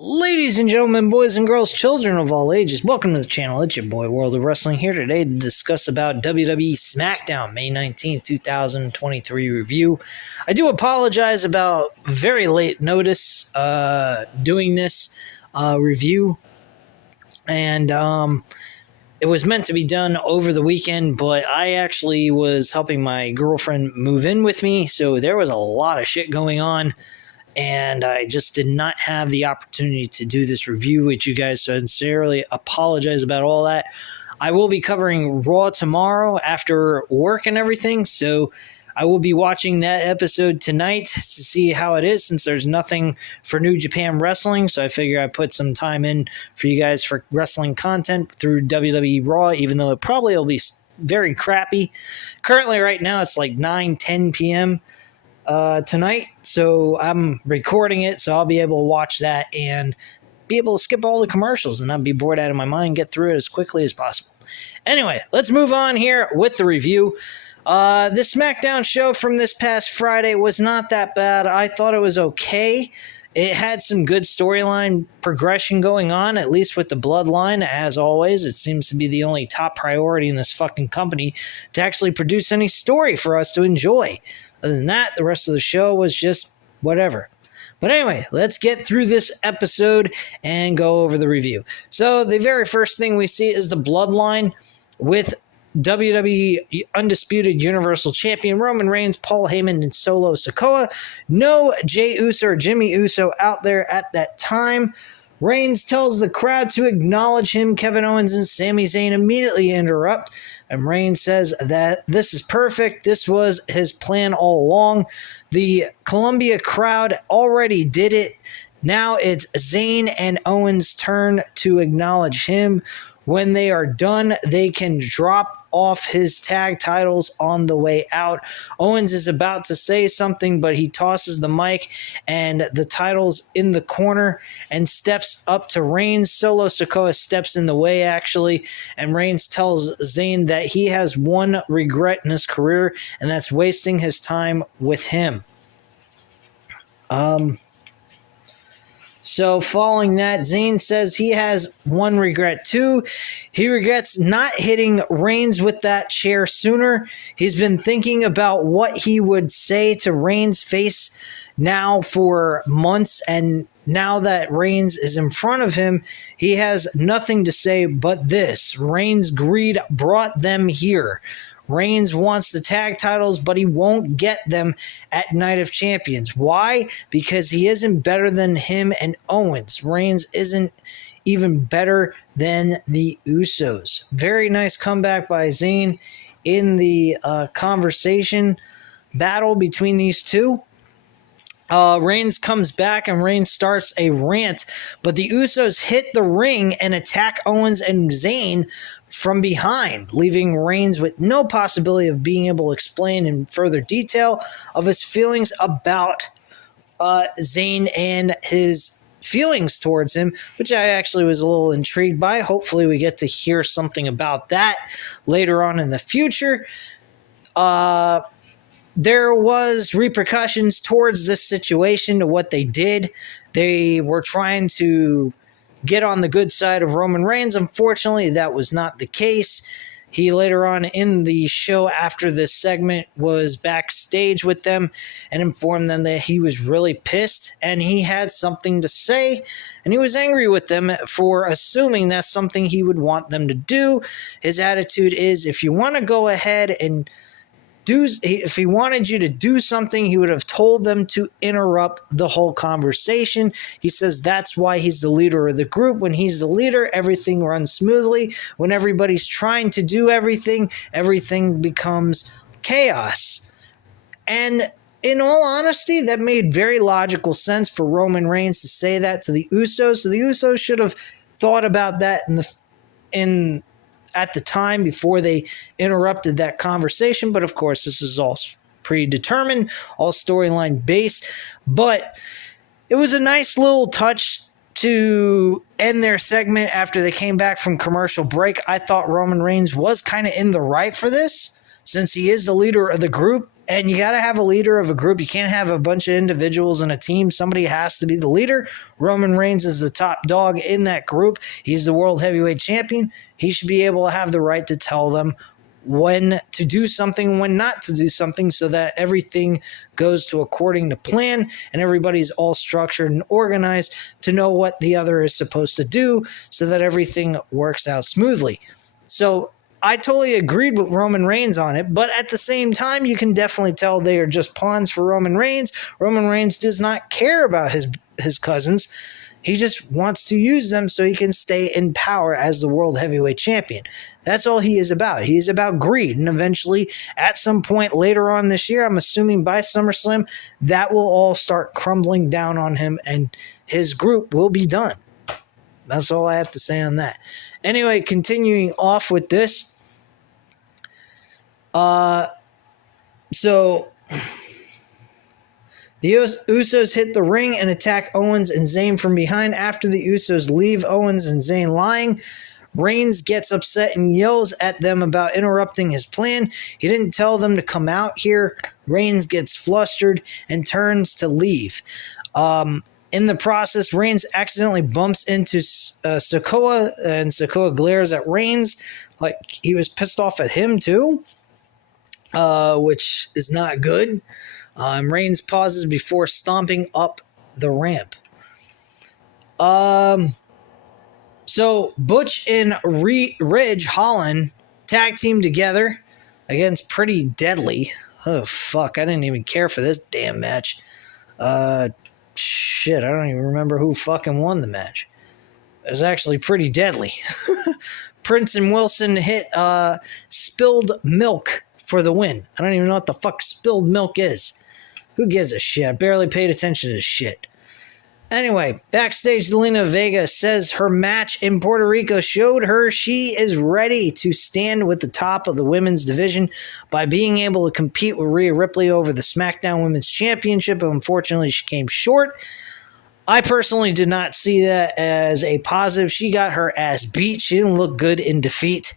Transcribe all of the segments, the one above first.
Ladies and gentlemen, boys and girls, children of all ages, welcome to the channel. It's your boy, World of Wrestling, here today to discuss about WWE Smackdown, May 19th, 2023 review. I do apologize about very late notice doing this review, and it was meant to be done over the weekend, but I actually was helping my girlfriend move in with me, so there was a lot of shit going on. And I just did not have the opportunity to do this review with you guys, so I sincerely apologize about all that. I will be covering Raw tomorrow after work and everything, so I will be watching that episode tonight to see how it is, since there's nothing for New Japan Wrestling, so I figure I put some time in for you guys for wrestling content through WWE Raw, even though it probably will be very crappy. Currently, right now, it's like 9-10 p.m., tonight, so I'm recording it, so I'll be able to watch that and be able to skip all the commercials and not be bored out of my mind, get through it as quickly as possible. Anyway, let's move on here with the review. The SmackDown show from this past Friday was not that bad. I thought it was okay. It had some good storyline progression going on, at least with the Bloodline. As always, it seems to be the only top priority in this fucking company to actually produce any story for us to enjoy. Other than that, the rest of the show was just whatever. But anyway, let's get through this episode and go over the review. So the very first thing we see is the Bloodline with WWE Undisputed Universal Champion Roman Reigns, Paul Heyman, and Solo Sikoa. No Jey Uso or Jimmy Uso out there at that time. Reigns tells the crowd to acknowledge him. Kevin Owens and Sami Zayn immediately interrupt, and Reigns says that this is perfect. This was his plan all along. The Columbia crowd already did it. Now it's Zayn and Owens' turn to acknowledge him. When they are done, they can drop off his tag titles on the way out. Owens is about to say something, but he tosses the mic and the titles in the corner and steps up to Reigns. Solo Sikoa steps in the way, actually, and Reigns tells Zayn that he has one regret in his career, and that's wasting his time with him. So following that, Zayn says he has one regret too. He regrets not hitting Reigns with that chair sooner. He's been thinking about what he would say to Reigns' face now for months, and now that Reigns is in front of him, he has nothing to say but this. Reigns' greed brought them here. Reigns wants the tag titles, but he won't get them at Night of Champions. Why? Because he isn't better than him and Owens. Reigns isn't even better than the Usos. Very nice comeback by Zayn in the conversation battle between these two. Reigns comes back and Reigns starts a rant, but the Usos hit the ring and attack Owens and Zayn from behind, leaving Reigns with no possibility of being able to explain in further detail of his feelings about Zayn and his feelings towards him, which I actually was a little intrigued by. Hopefully we get to hear something about that later on in the future. There was repercussions towards this situation to what they did. They were trying to get on the good side of Roman Reigns. Unfortunately, that was not the case. He later on in the show after this segment was backstage with them and informed them that he was really pissed and he had something to say, and he was angry with them for assuming that's something he would want them to do. His attitude is, if you want to go ahead and if he wanted you to do something, he would have told them to interrupt the whole conversation. He says that's why he's the leader of the group. When he's the leader, everything runs smoothly. When everybody's trying to do everything, everything becomes chaos. And in all honesty, that made very logical sense for Roman Reigns to say that to the Usos. So the Usos should have thought about that at the time before they interrupted that conversation. But of course, this is all predetermined, all storyline based. But it was a nice little touch to end their segment after they came back from commercial break. I thought Roman Reigns was kind of in the right for this, since he is the leader of the group. And you got to have a leader of a group. You can't have a bunch of individuals in a team. Somebody has to be the leader. Roman Reigns is the top dog in that group. He's the World Heavyweight Champion. He should be able to have the right to tell them when to do something, when not to do something, so that everything goes to according to plan and everybody's all structured and organized to know what the other is supposed to do so that everything works out smoothly. So I totally agreed with Roman Reigns on it, but at the same time, you can definitely tell they are just pawns for Roman Reigns. Roman Reigns does not care about his cousins. He just wants to use them so he can stay in power as the World Heavyweight Champion. That's all he is about. He is about greed, and eventually, at some point later on this year, I'm assuming by SummerSlam, that will all start crumbling down on him, and his group will be done. That's all I have to say on that. Anyway, continuing off with this. So the Usos hit the ring and attack Owens and Zayn from behind. After the Usos leave Owens and Zayn lying, Reigns gets upset and yells at them about interrupting his plan. He didn't tell them to come out here. Reigns gets flustered and turns to leave. In the process, Reigns accidentally bumps into Sikoa, and Sikoa glares at Reigns like he was pissed off at him too, which is not good. Reigns pauses before stomping up the ramp. So Butch and Ridge Holland tag team together against Pretty Deadly. Oh, fuck. I didn't even care for this damn match. Shit, I don't even remember who fucking won the match. It was actually Pretty Deadly. Prince and Wilson hit Spilled Milk for the win. I don't even know what the fuck Spilled Milk is. Who gives a shit? I barely paid attention to this shit. Anyway, backstage, Zelina Vega says her match in Puerto Rico showed her she is ready to stand with the top of the women's division by being able to compete with Rhea Ripley over the SmackDown Women's Championship. Unfortunately, she came short. I personally did not see that as a positive. She got her ass beat. She didn't look good in defeat.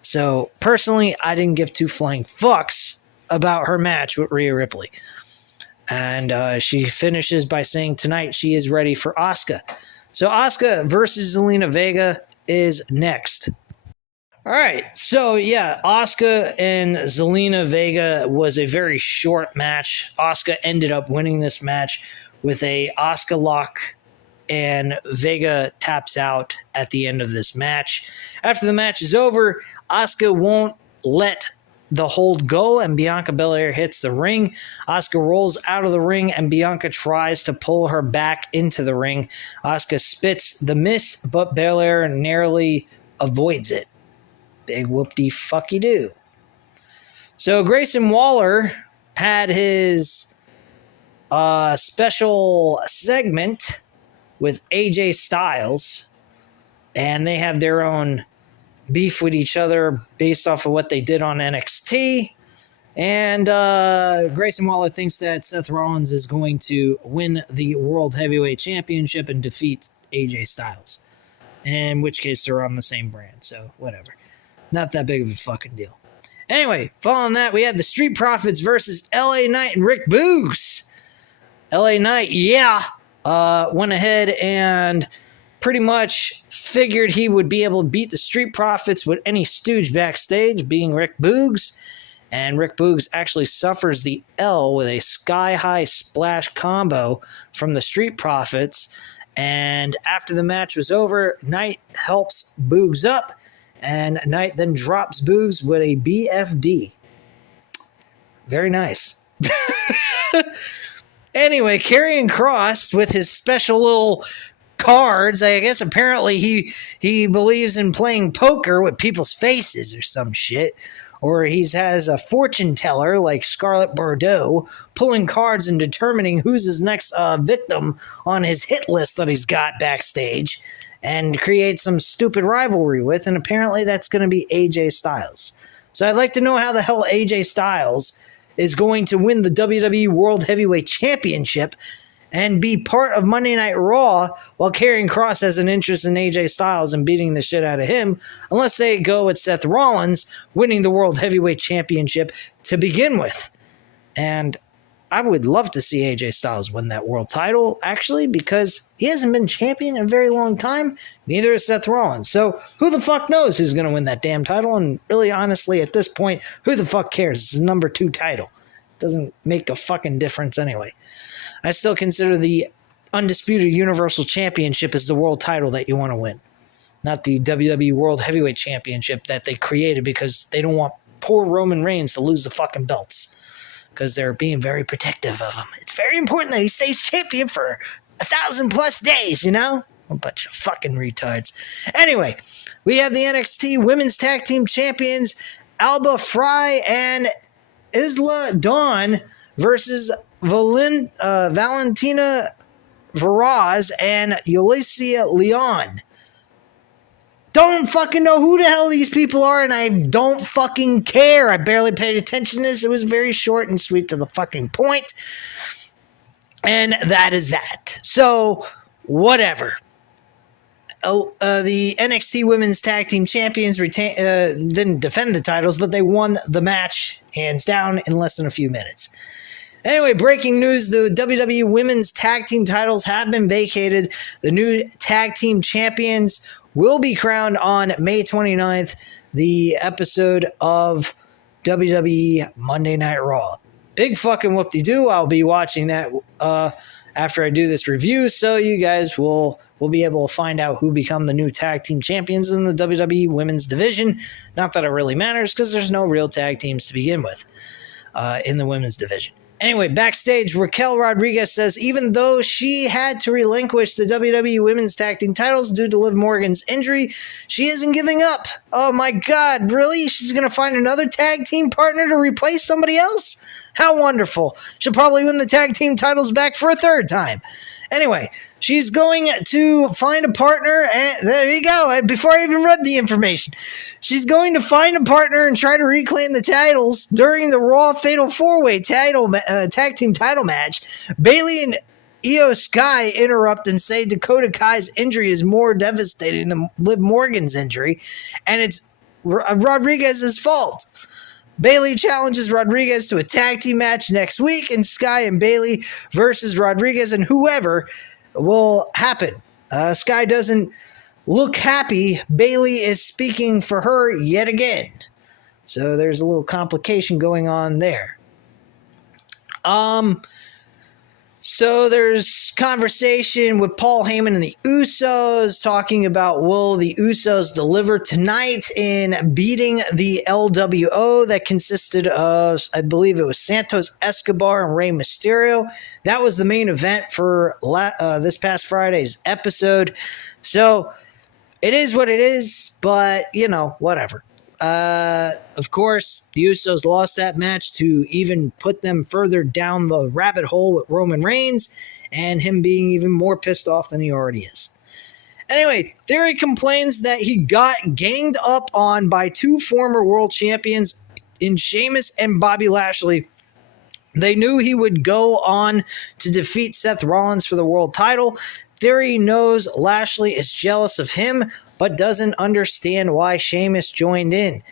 So, personally, I didn't give two flying fucks about her match with Rhea Ripley. And she finishes by saying tonight she is ready for Asuka. So Asuka versus Zelina Vega is next. All right, so yeah, Asuka and Zelina Vega was a very short match. Asuka ended up winning this match with a Asuka lock, and Vega taps out at the end of this match. After the match is over, Asuka won't let the hold go, and Bianca Belair hits the ring. Asuka rolls out of the ring, and Bianca tries to pull her back into the ring. Asuka spits the mist, but Belair narrowly avoids it. Big whoop-de-fucky-doo. So Grayson Waller had his special segment with AJ Styles, and they have their own beef with each other based off of what they did on NXT. And Grayson Waller thinks that Seth Rollins is going to win the World Heavyweight Championship and defeat AJ Styles. In which case they're on the same brand, so whatever. Not that big of a fucking deal. Anyway, following that, we had the Street Profits versus LA Knight and Rick Boogs. LA Knight, went ahead and pretty much figured he would be able to beat the Street Profits with any stooge backstage, being Rick Boogs. And Rick Boogs actually suffers the L with a sky-high splash combo from the Street Profits. And after the match was over, Knight helps Boogs up, and Knight then drops Boogs with a BFD. Very nice. Anyway, Karrion Kross with his special little cards. I guess apparently he believes in playing poker with people's faces or some shit. Or he has a fortune teller like Scarlett Bordeaux pulling cards and determining who's his next victim on his hit list that he's got backstage and create some stupid rivalry with. And apparently that's going to be AJ Styles. So I'd like to know how the hell AJ Styles is going to win the WWE World Heavyweight Championship and be part of Monday Night Raw while Karrion Kross has an interest in AJ Styles and beating the shit out of him, unless they go with Seth Rollins winning the World Heavyweight Championship to begin with. And I would love to see AJ Styles win that world title, actually, because he hasn't been champion in a very long time. Neither is Seth Rollins. So who the fuck knows who's going to win that damn title? And really, honestly, at this point, who the fuck cares? It's a number 2 title. Doesn't make a fucking difference anyway. I still consider the Undisputed Universal Championship as the world title that you want to win. Not the WWE World Heavyweight Championship that they created because they don't want poor Roman Reigns to lose the fucking belts. Because they're being very protective of him. It's very important that he stays champion for 1,000+ days, you know? A bunch of fucking retards. Anyway, we have the NXT Women's Tag Team Champions, Alba Fry and Isla Dawn versus Valentina Varaz and Yulisa Leon. Don't fucking know who the hell these people are, and I don't fucking care. I barely paid attention to this. It was very short and sweet to the fucking point. And that is that. So, whatever. The NXT Women's Tag Team Champions didn't defend the titles, but they won the match, hands down, in less than a few minutes. Anyway, breaking news, the WWE Women's Tag Team titles have been vacated. The new Tag Team Champions will be crowned on May 29th, the episode of WWE Monday Night Raw. Big fucking whoop-de-doo. I'll be watching that after I do this review, so you guys will be able to find out who become the new tag team champions in the WWE Women's Division. Not that it really matters, because there's no real tag teams to begin with in the Women's Division. Anyway, backstage, Raquel Rodriguez says even though she had to relinquish the WWE Women's Tag Team titles due to Liv Morgan's injury, she isn't giving up. Oh my God, really? She's going to find another tag team partner to replace somebody else? How wonderful. She'll probably win the tag team titles back for a 3rd time. Anyway, she's going to find a partner, and there you go. Before I even read the information, she's going to find a partner and try to reclaim the titles during the Raw Fatal 4-Way tag team title match. Bayley and Io Sky interrupt and say Dakota Kai's injury is more devastating than Liv Morgan's injury, and it's Rodriguez's fault. Bayley challenges Rodriguez to a tag team match next week, and Sky and Bayley versus Rodriguez and whoever will happen. Sky doesn't look happy. Bayley is speaking for her yet again. So there's a little complication going on there. So there's conversation with Paul Heyman and the Usos talking about will the Usos deliver tonight in beating the LWO that consisted of, I believe it was Santos Escobar and Rey Mysterio. That was the main event for this past Friday's episode. So it is what it is, but, you know, whatever. Of course, the Usos lost that match to even put them further down the rabbit hole with Roman Reigns and him being even more pissed off than he already is. Anyway, Theory complains that he got ganged up on by 2 former world champions in Sheamus and Bobby Lashley. They knew he would go on to defeat Seth Rollins for the world title. Theory knows Lashley is jealous of him, but doesn't understand why Sheamus joined in.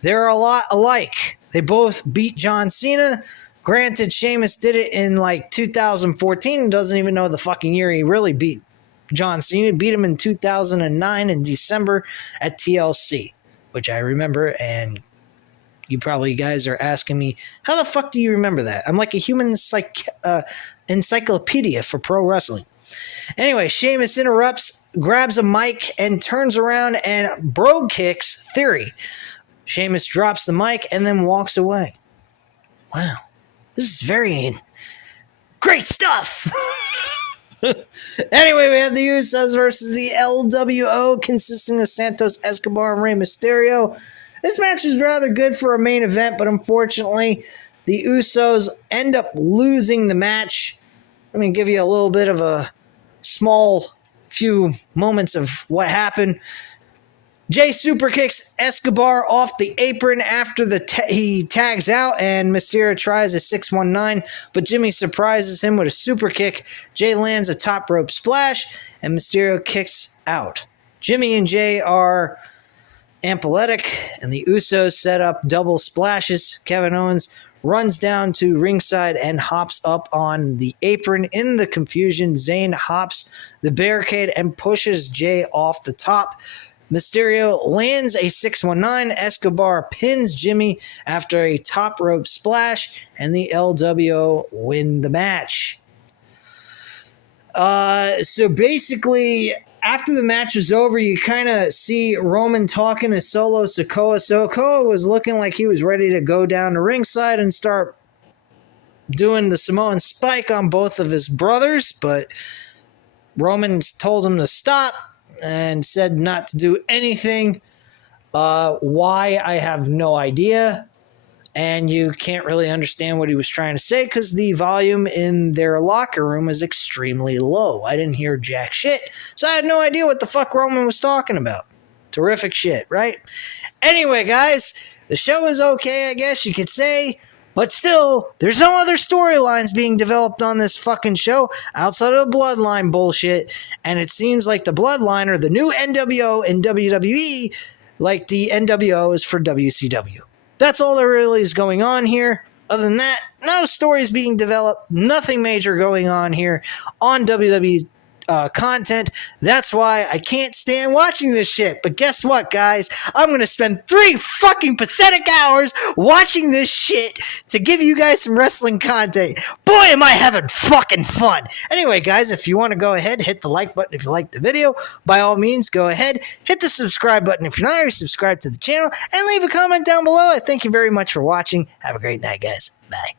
They're a lot alike. They both beat John Cena. Granted, Sheamus did it in like 2014 and doesn't even know the fucking year he really beat John Cena. Beat him in 2009 in December at TLC, which I remember, and you probably guys are asking me, how the fuck do you remember that? I'm like a human encyclopedia for pro wrestling. Anyway, Sheamus interrupts, grabs a mic, and turns around and bro kicks Theory. Sheamus drops the mic and then walks away. Wow. This is very great stuff. Anyway, we have the Usos versus the LWO, consisting of Santos Escobar and Rey Mysterio. This match was rather good for a main event, but unfortunately, the Usos end up losing the match. Let me give you a little bit of a small few moments of what happened. Jay super kicks Escobar off the apron after he tags out, and Mysterio tries a 619, but Jimmy surprises him with a super kick. Jay lands a top rope splash, and Mysterio kicks out. Jimmy and Jay are ampletic, and the Usos set up double splashes. Kevin Owens runs down to ringside and hops up on the apron. In the confusion, Zayn hops the barricade and pushes Jay off the top. Mysterio lands a 619. Escobar pins Jimmy after a top rope splash, and the LWO win the match. So basically, after the match was over, you kind of see Roman talking to Solo Sikoa. Sikoa was looking like he was ready to go down to ringside and start doing the Samoan spike on both of his brothers, but Roman told him to stop and said not to do anything. Why, I have no idea. And you can't really understand what he was trying to say because the volume in their locker room is extremely low. I didn't hear jack shit, so I had no idea what the fuck Roman was talking about. Terrific shit, right? Anyway, guys, the show is okay, I guess you could say. But still, there's no other storylines being developed on this fucking show outside of the Bloodline bullshit. And it seems like the Bloodline are the new NWO in WWE, like the NWO is for WCW. That's all there really is going on here. Other than that, no stories being developed, nothing major going on here on WWE content. That's why I can't stand watching this shit. But guess what, guys? I'm going to spend 3 fucking pathetic hours watching this shit to give you guys some wrestling content. Boy, am I having fucking fun. Anyway, guys, if you want to go ahead, hit the like button if you liked the video. By all means, go ahead, hit the subscribe button if you're not already subscribed to the channel, and leave a comment down below. I thank you very much for watching. Have a great night, guys. Bye.